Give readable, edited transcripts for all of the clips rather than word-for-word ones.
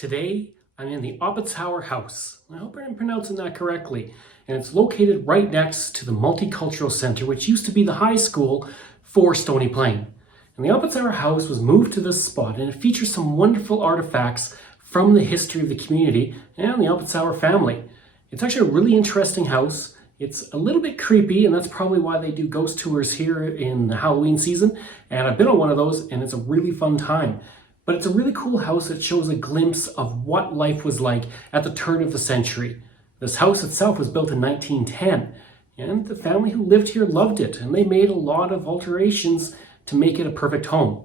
Today, I'm in the Abba house. I hope I'm pronouncing that correctly. And it's located right next to the Multicultural Centre, which used to be the high school for Stony Plain. And the Abba house was moved to this spot, and it features some wonderful artifacts from the history of the community and the Abba family. It's actually a really interesting house. It's a little bit creepy, and that's probably why they do ghost tours here in the Halloween season. And I've been on one of those, and it's a really fun time. But it's a really cool house that shows a glimpse of what life was like at the turn of the century. This house itself was built in 1910, and the family who lived here loved it, and they made a lot of alterations to make it a perfect home.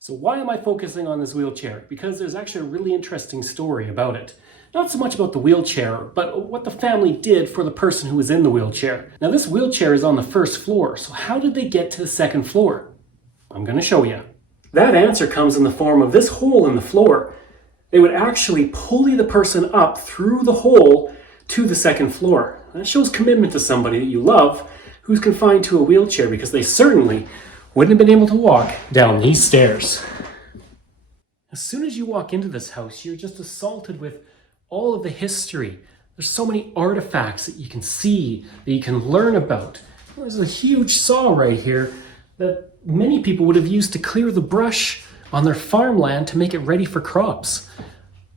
So why am I focusing on this wheelchair? Because there's actually a really interesting story about it. Not so much about the wheelchair, but what the family did for the person who was in the wheelchair. Now this wheelchair is on the first floor, so how did they get to the second floor? I'm going to show you. That answer comes in the form of this hole in the floor. They would actually pulley the person up through the hole to the second floor. That shows commitment to somebody that you love who's confined to a wheelchair, because they certainly wouldn't have been able to walk down these stairs. As soon as you walk into this house, you're just assaulted with all of the history. There's so many artifacts that you can see, that you can learn about. There's a huge saw right here that many people would have used to clear the brush on their farmland to make it ready for crops.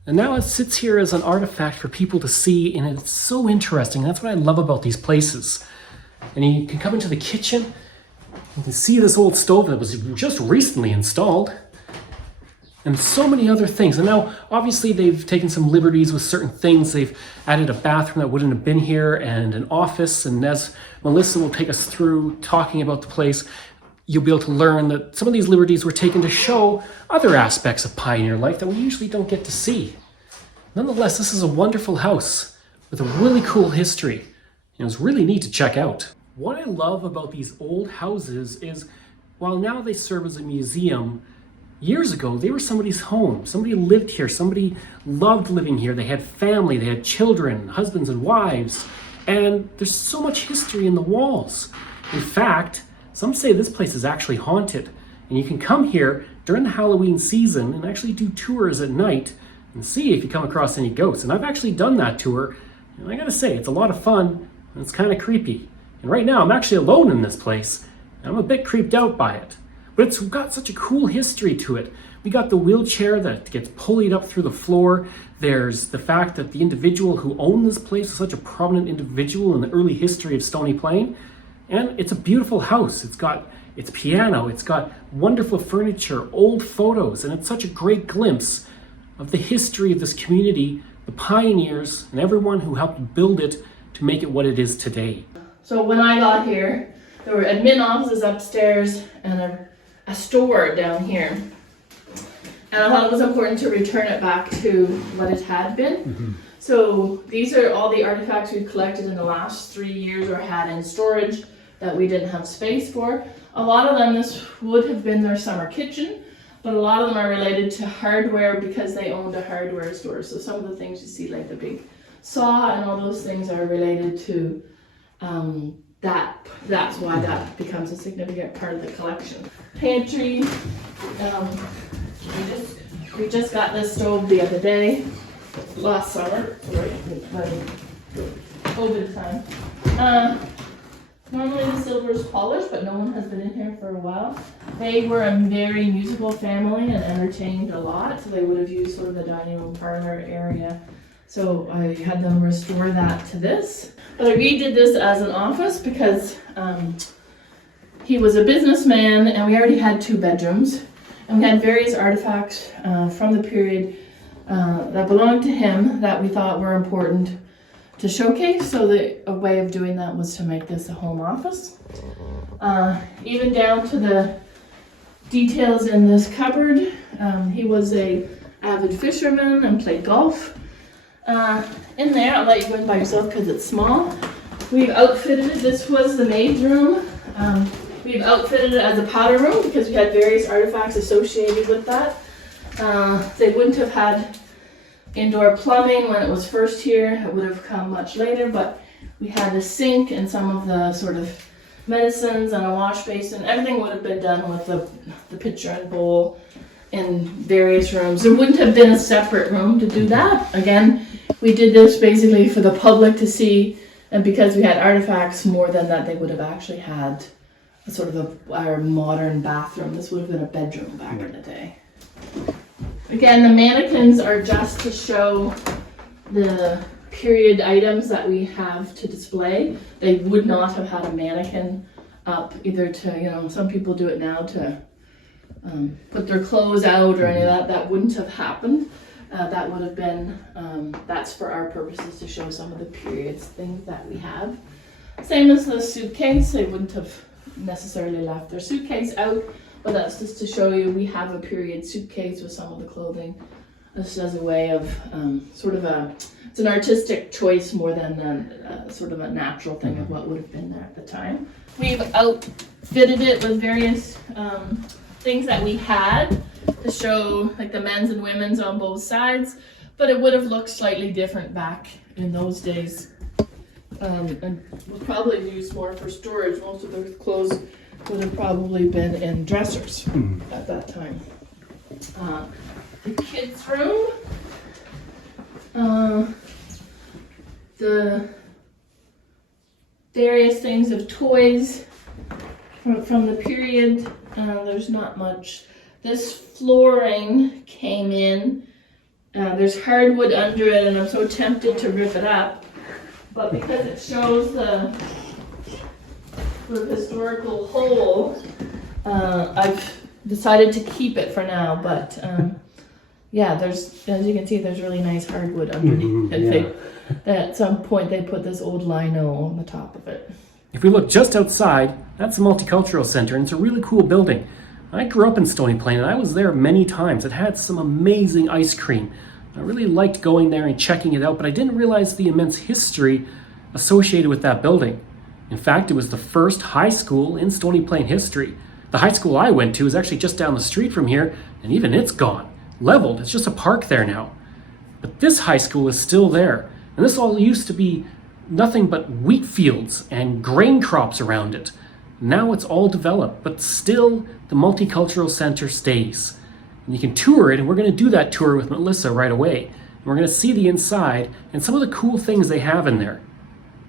And now it sits here as an artifact for people to see, and it's so interesting. That's what I love about these places. And you can come into the kitchen, you can see this old stove that was just recently installed, and so many other things. And now, obviously, they've taken some liberties with certain things. They've added a bathroom that wouldn't have been here, and an office. And as Melissa will take us through talking about the place, you'll be able to learn that some of these liberties were taken to show other aspects of pioneer life that we usually don't get to see. Nonetheless, this is a wonderful house with a really cool history, and it's really neat to check out. What I love about these old houses is, while now they serve as a museum, years ago they were somebody's home. Somebody lived here, somebody loved living here. They had family, they had children, husbands and wives, and there's so much history in the walls. In fact, some say this place is actually haunted, and you can come here during the Halloween season and actually do tours at night and see if you come across any ghosts. And I've actually done that tour, and I gotta say, it's a lot of fun, and it's kind of creepy. And right now, I'm actually alone in this place, and I'm a bit creeped out by it. But it's got such a cool history to it. We got the wheelchair that gets pulleyed up through the floor. There's the fact that the individual who owned this place was such a prominent individual in the early history of Stony Plain. And it's a beautiful house. It's got its piano, it's got wonderful furniture, old photos, and it's such a great glimpse of the history of this community, the pioneers, and everyone who helped build it to make it what it is today. So when I got here, there were admin offices upstairs and a store down here. And I thought it was important to return it back to what it had been. Mm-hmm. So these are all the artifacts we've collected in the last 3 years or had in storage that we didn't have space for. A lot of them, this would have been their summer kitchen, but a lot of them are related to hardware because they owned a hardware store. So some of the things you see, like the big saw and all those things, are related to that. That's why that becomes a significant part of the collection. Pantry, we just got this stove the other day, last summer, right, COVID time. Normally the silver is polished, but no one has been in here for a while. They were a very musical family and entertained a lot, so they would have used sort of the dining room parlor area. So I had them restore that to this. But I redid this as an office because he was a businessman, and we already had 2 bedrooms. And we had various artifacts from the period that belonged to him that we thought were important to showcase. So a way of doing that was to make this a home office. Even down to the details in this cupboard. He was a avid fisherman and played golf. In there, I'll let you go in by yourself because it's small. We've outfitted it. This was the Maids Room. We've outfitted it as a powder room because we had various artifacts associated with that. They wouldn't have had indoor plumbing when it was first here. It would have come much later, but we had a sink and some of the sort of medicines and a wash basin. Everything would have been done with the pitcher and bowl in various rooms. There wouldn't have been a separate room to do that. Again, we did this basically for the public to see, and because we had artifacts more than that, they would have actually had a sort of our modern bathroom. This would have been a bedroom back in the day. Again, the mannequins are just to show the period items that we have to display. They would not have had a mannequin up either to, some people do it now to put their clothes out or any of that. That wouldn't have happened. That would have been, that's for our purposes to show some of the periods things that we have. Same as the suitcase, they wouldn't have necessarily left their suitcase out, but that's just to show you we have a period suitcase with some of the clothing. This as a way of it's an artistic choice more than sort of a natural thing of what would have been there at the time. We've outfitted it with various things that we had to show like the men's and women's on both sides, but it would have looked slightly different back in those days. And was probably used more for storage. Most of the clothes would have probably been in dressers at that time. The kids' room, the various things of toys from the period. There's not much. This flooring came in. There's hardwood under it, and I'm so tempted to rip it up. But because it shows the historical whole, I've decided to keep it for now. But there's, as you can see, there's really nice hardwood underneath it. At some point, they put this old lino on the top of it. If we look just outside, that's a multicultural center, and it's a really cool building. I grew up in Stony Plain, and I was there many times. It had some amazing ice cream. I really liked going there and checking it out, but I didn't realize the immense history associated with that building. In fact, it was the first high school in Stony Plain history. The high school I went to is actually just down the street from here, and even it's gone. Leveled, it's just a park there now. But this high school is still there, and this all used to be nothing but wheat fields and grain crops around it. Now it's all developed, but still the Multicultural Center stays. And you can tour it, and we're going to do that tour with Melissa right away. And we're going to see the inside and some of the cool things they have in there.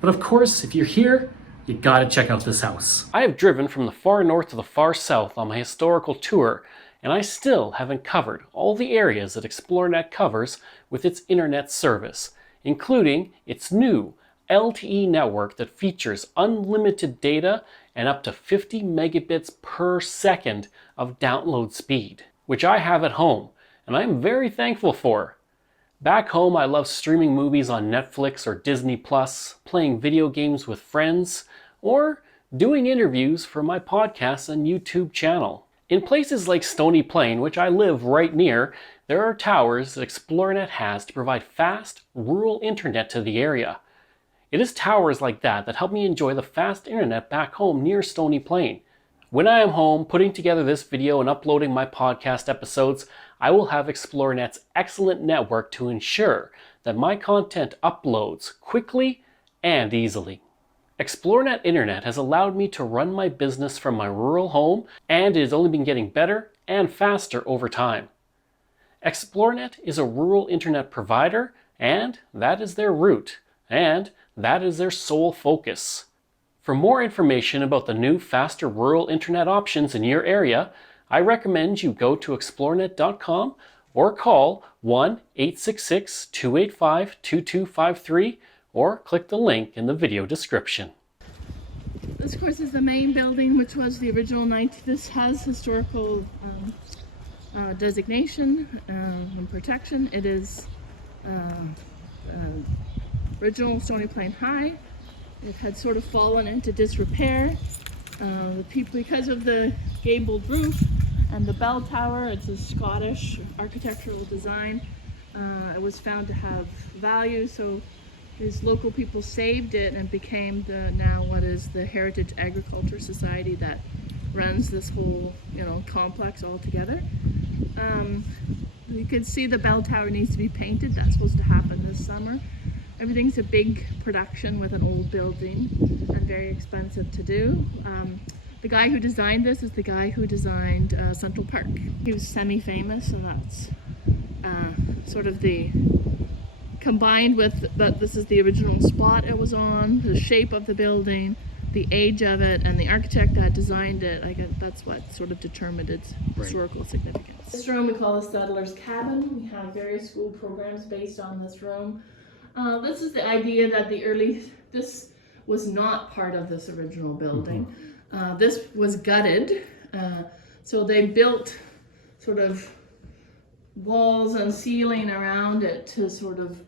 But of course, if you're here, you gotta check out this house. I have driven from the far north to the far south on my historical tour, and I still haven't covered all the areas that ExploreNet covers with its internet service, including its new LTE network that features unlimited data and up to 50 megabits per second of download speed, which I have at home, and I'm very thankful for. Back home, I love streaming movies on Netflix or Disney+, playing video games with friends, or doing interviews for my podcast and YouTube channel. In places like Stony Plain, which I live right near, there are towers that ExploreNet has to provide fast, rural internet to the area. It is towers like that that help me enjoy the fast internet back home near Stony Plain. When I am home putting together this video and uploading my podcast episodes, I will have ExploreNet's excellent network to ensure that my content uploads quickly and easily. ExploreNet Internet has allowed me to run my business from my rural home, and it has only been getting better and faster over time. ExploreNet is a rural internet provider, and that is their root, and that is their sole focus. For more information about the new faster rural internet options in your area, I recommend you go to explorenet.com or call 1-866-285-2253 or click the link in the video description. This, of course, is the main building, which was the original This has historical designation and protection. It is original Stony Plain High. It had sort of fallen into disrepair. Because of the gabled roof and the bell tower, it's a Scottish architectural design. It was found to have value, so these local people saved it and became now what is the Heritage Agriculture Society that runs this whole complex all together. You can see the bell tower needs to be painted. That's supposed to happen this summer. Everything's a big production with an old building and very expensive to do. The guy who designed this is the guy who designed Central Park. He was semi-famous, and that's sort of the combined with that this is the original spot it was on, the shape of the building, the age of it, and the architect that designed it. I guess that's what sort of determined its historical significance. This room we call the Settler's Cabin. We have various school programs based on this room. This is the idea that this was not part of this original building. This was gutted, so they built sort of walls and ceiling around it to sort of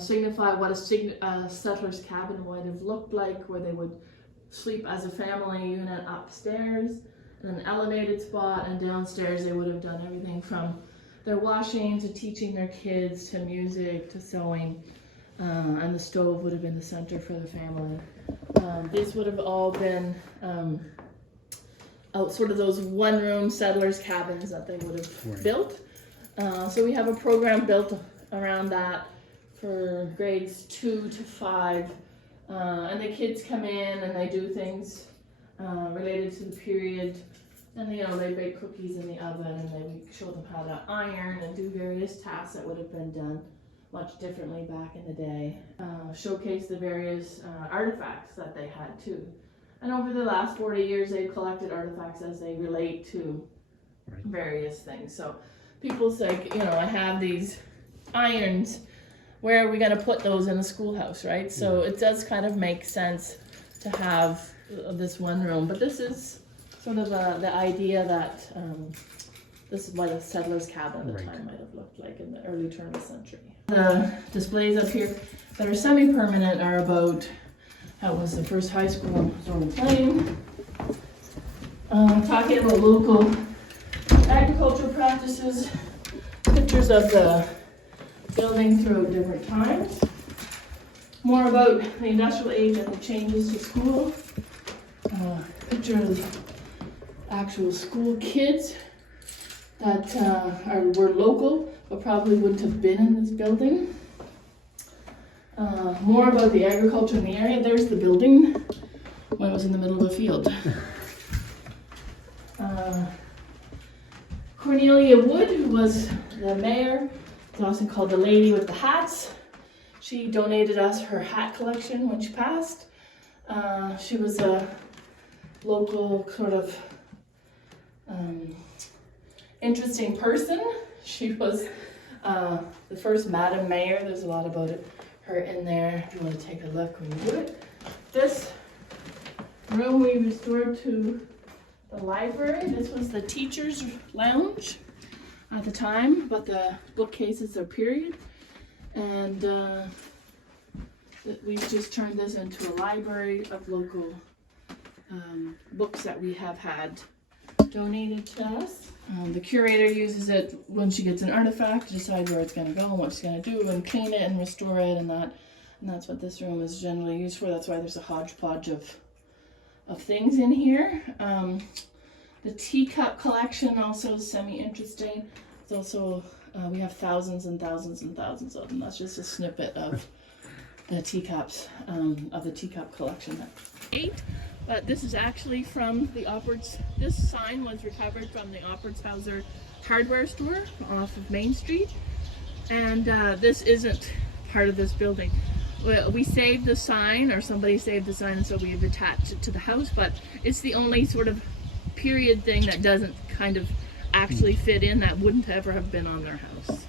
signify what a settler's cabin would have looked like, where they would sleep as a family unit upstairs in an elevated spot, and downstairs they would have done everything from their washing to teaching their kids to music to sewing, and the stove would have been the center for the family. These would have all been sort of those one-room settlers' cabins that they would have built. So we have a program built around that for grades 2 to 5, and the kids come in and they do things related to the period, and they bake cookies in the oven, and we show them how to iron and do various tasks that would have been done much differently back in the day. Showcase the various artifacts that they had too. And over the last 40 years, they've collected artifacts as they relate to various things. So people say, I have these irons, where are we going to put those in a schoolhouse, right? So it does kind of make sense to have this one room. But this is sort of the idea that this is what a settler's cabin at the time might have looked like in the early turn of the century. The displays up here that are semi-permanent are about how was the first high school in Stony Plain. Talking about local agricultural practices, pictures of the building through different times, more about the industrial age and the changes to school, picture of actual school kids that were local but probably wouldn't have been in this building. More about the agriculture in the area. There's the building when it was in the middle of the field. Cornelia Wood, who was the mayor, is also called the lady with the hats. She donated us her hat collection when she passed. She was a local sort of interesting person. She was the first Madam Mayor. There's a lot about her in there if you want to take a look when you do it. This room we restored to the library. This was the teacher's lounge at the time, but the bookcases are period. And we've just turned this into a library of local books that we have had donated to us. The curator uses it when she gets an artifact to decide where it's going to go and what she's going to do and clean it and restore it, and that's what this room is generally used for. That's why there's a hodgepodge of things in here. The teacup collection also is semi-interesting. It's also we have thousands and thousands and thousands of them. That's just a snippet of the teacups of the teacup collection. But this is actually from the Opperts. This sign was recovered from the Oppertshauser hardware store off of Main Street, and this isn't part of this building. We saved the sign, or somebody saved the sign, and so we've attached it to the house, but it's the only sort of period thing that doesn't kind of actually fit in, that wouldn't ever have been on their house.